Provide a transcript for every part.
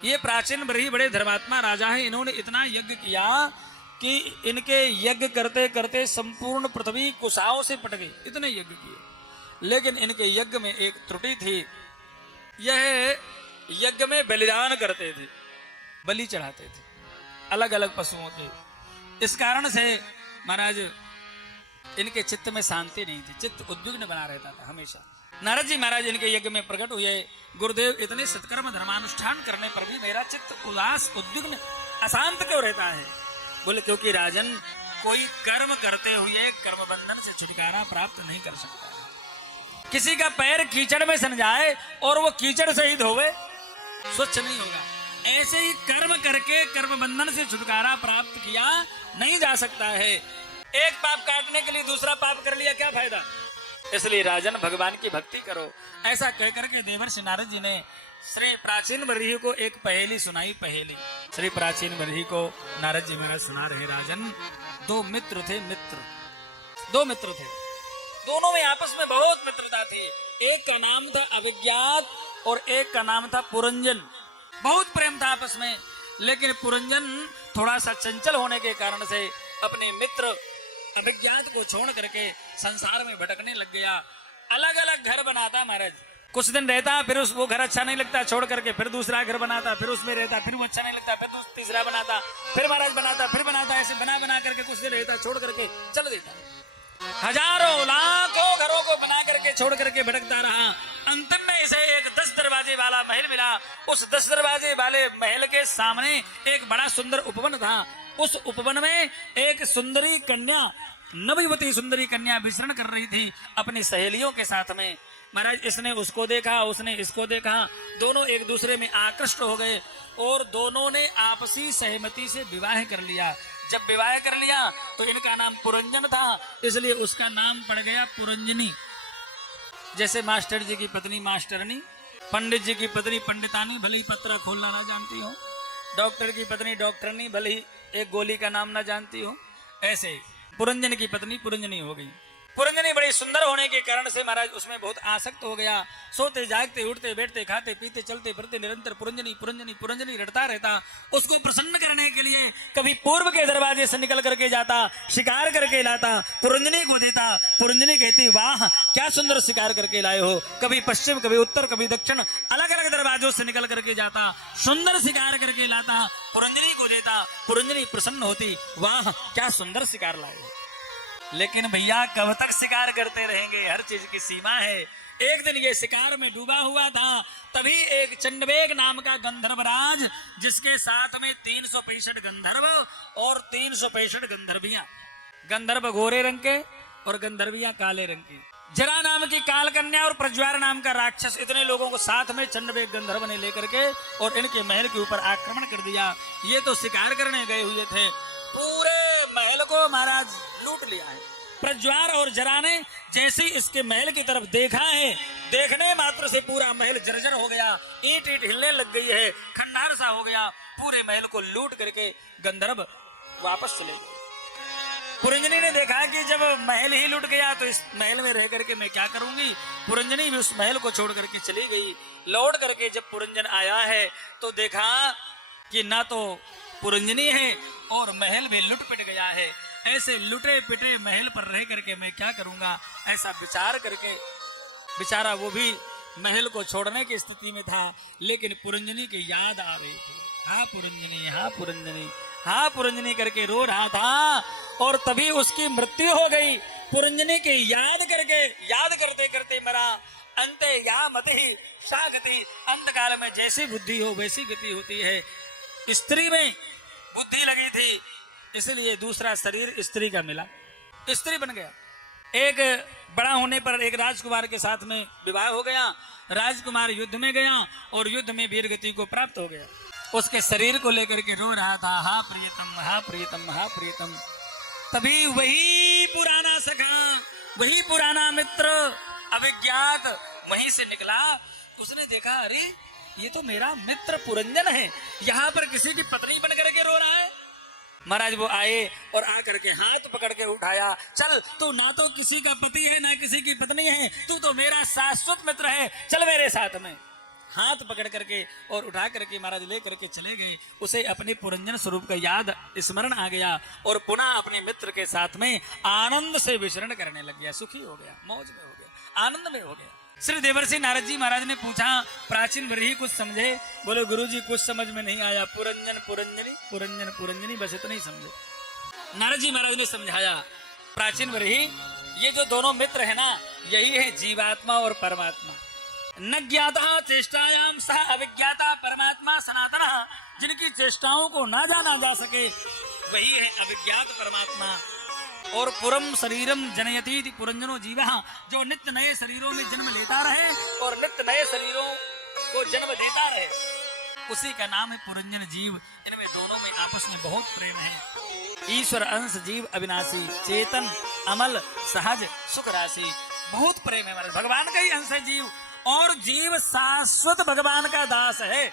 ये प्राचीन बरही बड़े धर्मात्मा राजा हैं। इन्होंने इतना यज्ञ किया कि इनके यज्ञ करते करते संपूर्ण पृथ्वी कुशाओं से पट गई, इतने यज्ञ किए। लेकिन इनके यज्ञ में एक त्रुटि थी, यह यज्ञ में बलिदान करते थे, बलि चढ़ाते थे अलग अलग पशुओं के। इस कारण से महाराज इनके चित्त में शांति नहीं थी, चित्त उद्विग्न बना रहता था हमेशा। नारद जी महाराज इनके यज्ञ में प्रकट हुए, गुरुदेव इतने सत्कर्म धर्मानुष्ठान करने पर भी मेरा चित्त उदास उद्विग्न अशांत क्यों रहता है? बोले क्योंकि राजन, कोई कर्म करते हुए कर्म बंधन से छुटकारा प्राप्त नहीं कर सकता है। किसी का पैर कीचड़ में सन जाए और वो कीचड़ सहित होवे, स्वच्छ नहीं होगा। ऐसे ही कर्म करके कर्म बंधन से छुटकारा प्राप्त किया नहीं जा सकता है। एक पाप काटने के लिए दूसरा पाप कर लिया, क्या फायदा? इसलिए राजन भगवान की भक्ति करो। ऐसा कहकर के देवर्षि नारद जी ने श्री प्राचीन बरही को एक पहेली सुनाई। पहेली श्री प्राचीन बरही को नारद जी महाराज सुना रहे। राजन, दो मित्र थे, दो मित्र थे, दोनों में आपस में बहुत मित्रता थी। एक का नाम था अभिज्ञात और एक का नाम था पुरंजन। बहुत प्रेम था आपस में, लेकिन पुरंजन थोड़ा सा चंचल होने के कारण से अपने मित्र अभिज्ञात को छोड़ करके संसार में भटकने लग गया। अलग अलग घर बनाता महाराज, कुछ दिन रहता, फिर वो घर अच्छा नहीं लगता, छोड़ करके फिर दूसरा घर बनाता, फिर उसमें रहता, फिर वो अच्छा नहीं लगता, फिर तीसरा बनाता, फिर महाराज बनाता, फिर बनाता। ऐसे बना बना करके कुछ दिन रहता, छोड़ करके चल देता। हजारों लाखों घरों को बना करके छोड़ करके भटकता रहा। अंतम में इसे एक 10 दरवाजे वाला महल मिला। उस 10 दरवाजे वाले महल के सामने एक बड़ा सुंदर उपवन था। उस उपवन में एक सुंदरी कन्या, नवयुवती सुंदरी कन्या विचरण कर रही थी अपनी सहेलियों के साथ में। महाराज इसने उसको देखा, उसने इसको देखा, दोनों एक दूसरे में आकृष्ट हो गए और दोनों ने आपसी सहमति से विवाह कर लिया। जब विवाह कर लिया तो इनका नाम पुरंजन था, इसलिए उसका नाम पड़ गया पुरंजनी। जैसे मास्टर जी की पत्नी मास्टरनी, पंडित जी की पत्नी पंडितानी, भले ही पत्रा खोलना ना जानती हो, डॉक्टर की पत्नी डॉक्टरनी, भले ही एक गोली का नाम ना जानती हो, ऐसे पुरंजन की पत्नी पुरंजनी हो गई। पुरंजनी बड़ी सुंदर होने के कारण से महाराज उसमें बहुत आसक्त हो गया। सोते जागते उठते बैठते खाते पीते चलते फिरते निरंतर पुरंजनी पुरंजनी पुरंजनी रटता रहता। उसको प्रसन्न करने के लिए कभी पूर्व के दरवाजे से निकल करके जाता, शिकार करके लाता, पुरंजनी को देता। पुरंजनी कहती, वाह क्या सुंदर शिकार करके लाए हो। कभी पश्चिम, कभी उत्तर, कभी दक्षिण, अलग अलग दरवाजों से निकल करके जाता, सुंदर शिकार करके लाता, पुरंजनी को देता। पुरंजनी प्रसन्न होती, वाह क्या सुंदर शिकार लाए हो। लेकिन भैया कब तक शिकार करते रहेंगे, हर चीज की सीमा है। एक दिन ये शिकार में डूबा हुआ था, तभी एक चंडवेग नाम का गंधर्वराज, जिसके साथ में 365 गंधर्व और 365 गंधर्वियां, गंधर्व गोरे रंग के और गंधर्वियां काले रंग की, जरा नाम की काल कन्या और प्रज्वार नाम का राक्षस, इतने लोगों को साथ में चंडवेग गंधर्व ने लेकर के और इनके महल के ऊपर आक्रमण कर दिया। ये तो शिकार करने गए हुए थे, पूरे महल को महाराज लूट लिया है। प्रज्वार और जरा ने जैसे इसके महल की तरफ देखा है, देखने मात्र से पूरा महल जर्जर हो गया, ईंट ईंट हिलने लग गई है, खंडार सा हो गया। पूरे महल को लूट करके गंधर्व वापस चले गए। पुरंजनी ने देखा कि जब महल ही लूट गया तो इस महल में रह करके मैं क्या करूंगी। पुरंजनी भी उस महल को छोड़ करके चली गई। लौट करके जब पुरंजन आया है तो देखा कि ना तो पुरंजनी है और महल भी लुट पिट गया है। ऐसे लुटे पिटे महल पर रह करके मैं क्या करूंगा, ऐसा विचार करके बेचारा वो भी महल को छोड़ने की स्थिति में था। लेकिन पुरंजनी की याद आ रही थी, हाँ पुरंजनी, हाँ पुरंजनी, हाँ पुरंजनी करके रो रहा था और तभी उसकी मृत्यु हो गई। पुरंजनी की याद करते करते मरा। अंते या मति सागति, अंत काल में जैसी बुद्धि हो वैसी गति होती है। स्त्री में बुद्धि लगी थी, इसलिए दूसरा शरीर स्त्री का मिला, स्त्री बन गया। एक बड़ा होने पर एक राजकुमार के साथ में विवाह हो गया। राजकुमार युद्ध में गया और युद्ध में वीर गति को प्राप्त हो गया। उसके शरीर को लेकर के रो रहा था, हा प्रियतम, हा प्रियतम, हा प्रियतम। तभी वही पुराना सखा, वही पुराना मित्र अभिज्ञात वहीं से निकला। उसने देखा, अरे ये तो मेरा मित्र पुरंजन है, यहाँ पर किसी की पत्नी बन करके रो रहा है। महाराज वो आए और आकर के हाथ पकड़ के उठाया, चल तू ना तो किसी का पति है ना किसी की पत्नी है, तू तो मेरा शाश्वत मित्र है, चल मेरे साथ में। हाथ पकड़ करके और उठा करके महाराज ले करके चले गए। उसे अपने पुरंजन स्वरूप का याद स्मरण आ गया और पुनः अपने मित्र के साथ में आनंद से विचरण करने लग गया, सुखी हो गया, मौज में हो गया, आनंद में हो गया। श्री देवर्षि नारद जी महाराज ने पूछा, प्राचीन वरही कुछ समझे? बोले गुरुजी कुछ समझ में नहीं आया, पुरंजन पुरंजनी पुरंजन पुरंजनी बस इतना ही समझे। नारद जी महाराज ने समझाया, प्राचीन वरही ये जो दोनों मित्र है ना, यही है जीवात्मा और परमात्मा। न ज्ञाता चेष्टायाम सह अविज्ञाता परमात्मा सनातन, जिनकी चेष्टाओं को ना जाना जा सके वही है अविज्ञात परमात्मा। और पुरम शरीरम जनयति पुरंजनो जीव, जो नित्य नए शरीरों में जन्म लेता रहे और नित्य नए शरीरों को जन्म देता रहे, उसी का नाम है पुरंजन जीव। इनमें दोनों में आपस में बहुत प्रेम है। ईश्वर अंश जीव अविनाशी, चेतन अमल सहज सुख राशि, बहुत प्रेम है हमारे। भगवान का ही अंश है जीव, और जीव शाश्वत भगवान का दास है।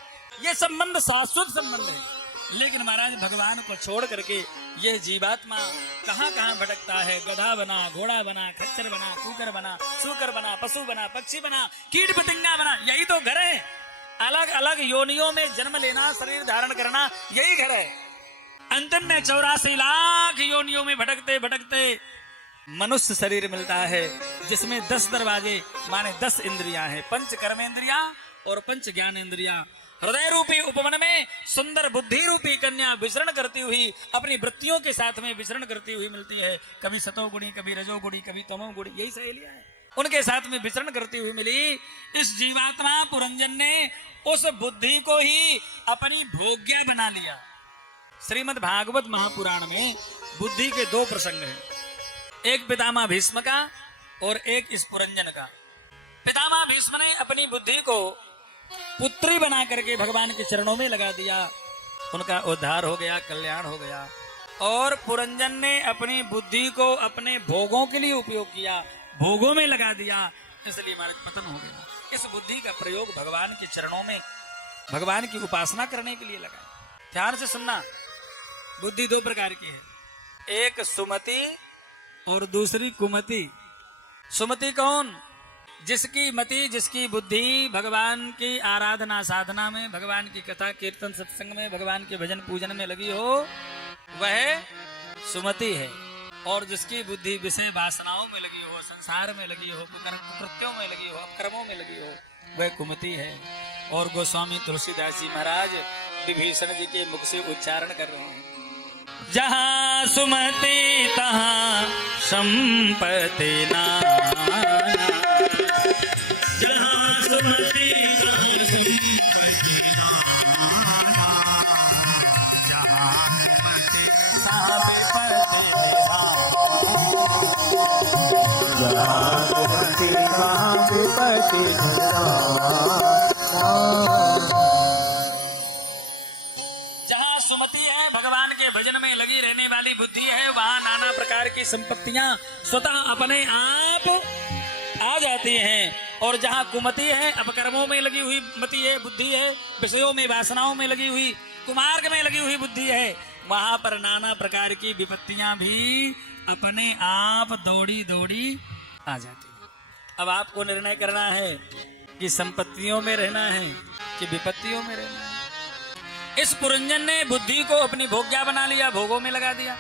ये संबंध शाश्वत संबंध है। लेकिन महाराज भगवान को छोड़ करके यह जीवात्मा कहाँ कहाँ भटकता है। गधा बना, घोड़ा बना, खच्चर बना, कुकर बना, सूकर बना, पशु बना, पक्षी बना, कीट पतंगा बना, यही तो घर है। अलग अलग योनियों में जन्म लेना, शरीर धारण करना, यही घर है। अंतिम में 84 लाख योनियों में भटकते भटकते मनुष्य शरीर मिलता है, जिसमें 10 दरवाजे माने 10 इंद्रियां हैं, पंच कर्मेंद्रियां और पंच ज्ञानेंद्रियां। हृदय रूपी उपवन में सुंदर बुद्धि रूपी कन्या विचरण करती हुई अपनी वृत्तियों के साथ में विचरण करती हुई मिलती है। कभी सतोगुणी, कभी रजोगुणी, कभी तमोगुणी, यही सहेलियां हैं। उनके साथ में विचरण करती हुई मिली। इस जीवात्मा पुरंजन ने उस बुद्धि को ही अपनी भोग्या बना लिया। श्रीमद् भागवत महापुराण में बुद्धि के 2 प्रसंग हैं, एक पितामह भीष्म का और एक इस पुरंजन का। पितामह भीष्म ने अपनी बुद्धि को पुत्री बना करके भगवान के चरणों में लगा दिया, उनका उद्धार हो गया, कल्याण हो गया। और पुरंजन ने अपनी बुद्धि को अपने भोगों के लिए उपयोग किया, भोगों में लगा दिया, इसलिए हमारा पतन हो गया। इस बुद्धि का प्रयोग भगवान के चरणों में भगवान की उपासना करने के लिए लगा। ध्यान से सुनना, बुद्धि 2 प्रकार की है, एक सुमति और दूसरी कुमति। सुमति कौन? जिसकी मति, जिसकी बुद्धि भगवान की आराधना साधना में, भगवान की कथा कीर्तन सत्संग में, भगवान के भजन पूजन में लगी हो, वह सुमति है। और जिसकी बुद्धि विषय वासनाओं में लगी हो, संसार में लगी हो, कुकृत्यों में लगी हो, अपकर्मों में लगी हो, वह कुमति है। और गोस्वामी तुलसीदास जी महाराज विभीषण जी के मुख से उच्चारण कर रहे हैं, जहाँ सुमति तहाँ संपत्ति नाना, जहाँ सुमति तहाँ विपत्ति जहाँ सुमति है, भगवान के भजन में लगी रहने वाली बुद्धि है, वहाँ नाना प्रकार की संपत्तियां स्वतः अपने आप आ जाती हैं। और जहाँ कुमति है, अपकर्मों में लगी हुई मति है, बुद्धि है, विषयों में वासनाओं में लगी हुई, कुमार्ग में लगी हुई बुद्धि है, वहां पर नाना प्रकार की विपत्तियां भी अपने आप दौड़ी दौड़ी आ जाती है। अब आपको निर्णय करना है कि संपत्तियों में रहना है कि विपत्तियों में रहना है। इस पुरंजन ने बुद्धि को अपनी भोग्या बना लिया, भोगों में लगा दिया।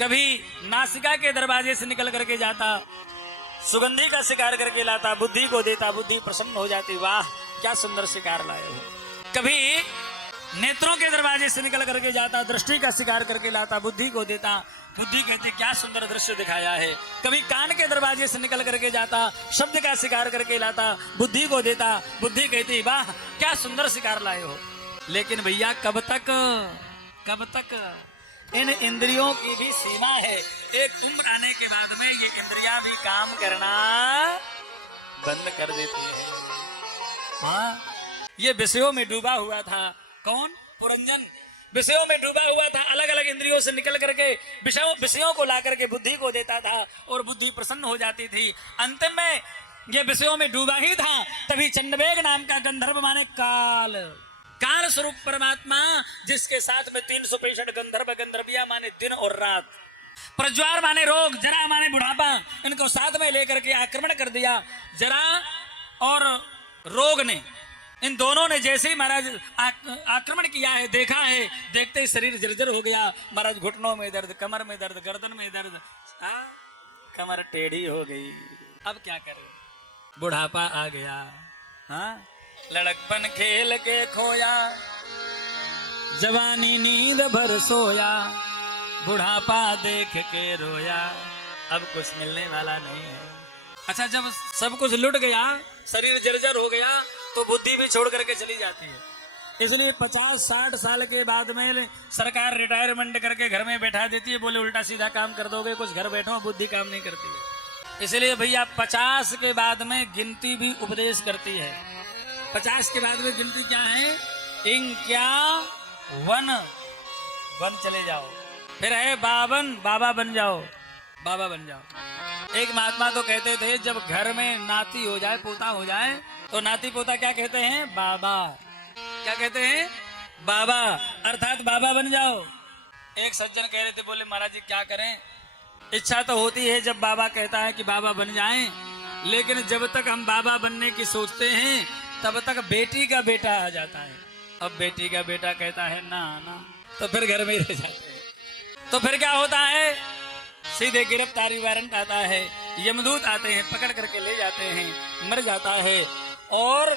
कभी नासिका के दरवाजे से निकल करके जाता, सुगंधी का शिकार करके लाता, बुद्धि को देता, बुद्धि प्रसन्न हो जाती, वाह क्या सुंदर शिकार लाए हो। कभी नेत्रों के दरवाजे से निकल करके जाता, दृष्टि का शिकार करके लाता, बुद्धि को देता, बुद्धि कहती क्या सुंदर दृश्य दिखाया है। कभी कान के दरवाजे से निकल करके जाता, शब्द का शिकार करके लाता, बुद्धि को देता, बुद्धि कहती वाह क्या सुंदर शिकार लाए हो। लेकिन भैया कब तक इन इंद्रियों की भी सीमा है। एक उम्र आने के बाद में ये इंद्रियां भी काम करना बंद कर देती है। हाँ, ये विषयों में डूबा हुआ था। कौन? पुरंजन विषयों में डूबा हुआ था, अलग अलग इंद्रियों से निकल करके विषयों को ला करके बुद्धि को देता था और बुद्धि प्रसन्न हो जाती थी। अंतिम में ये विषयों में डूबा ही था, तभी चंडवेग नाम का गंधर्व माने काल स्वरूप परमात्मा, जिसके साथ में 365 गंधर्व गंधर्विया माने दिन और रात, प्रज्वार माने रोग, जरा माने बुढ़ापा, इनको साथ में लेकर के आक्रमण कर दिया। जरा और रोग ने इन दोनों ने जैसे ही महाराज आक्रमण किया है, देखा है, देखते ही शरीर जर्जर हो गया। महाराज घुटनों में दर्द, कमर में दर्द, गर्दन में दर्द, कमर टेढ़ी हो गई। अब क्या करें, बुढ़ापा आ गया। लड़कपन खेल के खोया, जवानी नींद भर सोया, बुढ़ापा देख के रोया, अब कुछ मिलने वाला नहीं है। अच्छा, जब सब कुछ लुट गया, शरीर जर्जर हो गया, तो बुद्धि भी छोड़ करके चली जाती है। इसलिए 50-60 साल के बाद में सरकार रिटायरमेंट करके घर में बैठा देती है, बोले उल्टा सीधा काम कर दोगे, कुछ घर बैठो, बुद्धि काम नहीं करती है। इसलिए भैया 50 के बाद में गिनती भी उपदेश करती है। 50 के बाद में गिनती क्या है? इंग क्या वन चले जाओ। फिर है 52, बाबा बन जाओ, बाबा बन जाओ। एक महात्मा तो कहते थे, जब घर में नाती हो जाए, पोता हो जाए, तो नाती पोता क्या कहते हैं? बाबा। क्या कहते हैं? बाबा, अर्थात बाबा बन जाओ। एक सज्जन कह रहे थे, बोले महाराज जी क्या करें, इच्छा तो होती है जब बाबा कहता है कि बाबा बन जाएं, लेकिन जब तक हम बाबा बनने की सोचते हैं तब तक बेटी का बेटा आ जाता है। अब बेटी का बेटा कहता है ना ना, तो फिर घर में ही रह जाते हैं। तो फिर क्या होता है? सीधे गिरफ्तारी वारंट आता है, यमदूत आते हैं, पकड़ करके ले जाते हैं, मर जाता है। और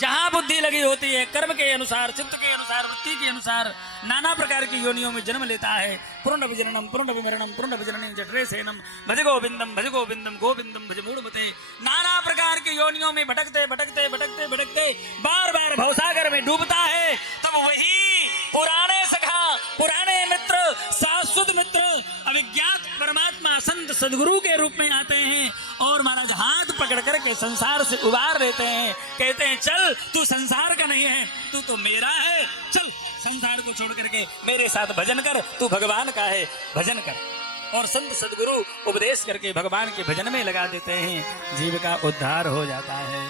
जहां बुद्धि लगी होती है, कर्म के अनुसार, चित्त के अनुसार, वृत्ति के अनुसार नाना प्रकार की योनियों में जन्म लेता है। पूर्ण विजननम, पूर्ण विमरणम, पूर्ण विजननम जठरे सेनम, भज गोविंदम, भज गोविंदम, गोविंदम भज मूढ़मते। नाना प्रकार की योनियों में भटकते भटकते भटकते भटकते बार बार भवसागर में डूबता है। तब वही पुराने सखा, पुराने मित्र, शाश्वत मित्र, अविज्ञात परमात्मा संत सदगुरु के रूप में आते हैं और महाराज हाथ पकड़ करके संसार से उबार देते हैं। कहते हैं चल, तू संसार का नहीं है, तू तो मेरा है, चल संसार को छोड़ करके मेरे साथ भजन कर, तू भगवान का है, भजन कर। और संत सदगुरु उपदेश करके भगवान के भजन में लगा देते हैं, जीव का उद्धार हो जाता है।